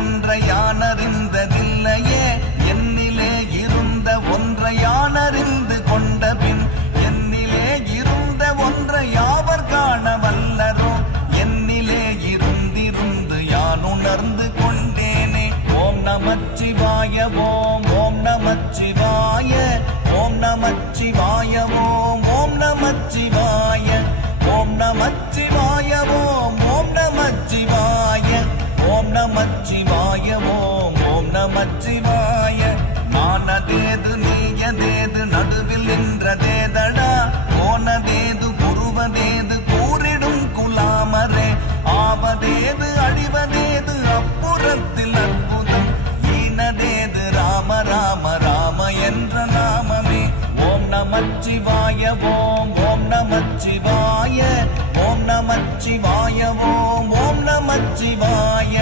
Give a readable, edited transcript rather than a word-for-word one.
ஒன்றை யானறிந்ததில்லையே என்னிலே இருந்த ஒன்றை யானறிந்து கொண்ட பின் என்னிலே இருந்த ஒன்றை யாவர் காண வல்லரோ என்னிலே இருந்திருந்து யான் உணர்ந்து கொண்டேனே. ஓம் நமச்சிவாய ஓம் ஓம் நமச்சிவாய ஓம் நமச்சிவாய ஓம் ஓம் நமச்சிவாய ஓம் நமச்சிவாய ஓம் ஓம் நமச்சிவாய ஓம் நமச்சிவாய ஓம் ஓம் நமச்சிவாய. நானதேது நீயதேது நடுவில் நின்றதேதடா போனதேது புருவதேது கூறிடும் குலாமரே ஆவதேது அழிவதேது அப்புறத்தில் அற்புதம் ஈனதேது ராம ராம ராம என்ற நாமமே. ஓம் நமச்சிவாய ஓம் ஓம் நமச்சிவாய ஓம் நமச்சிவாய ஓம்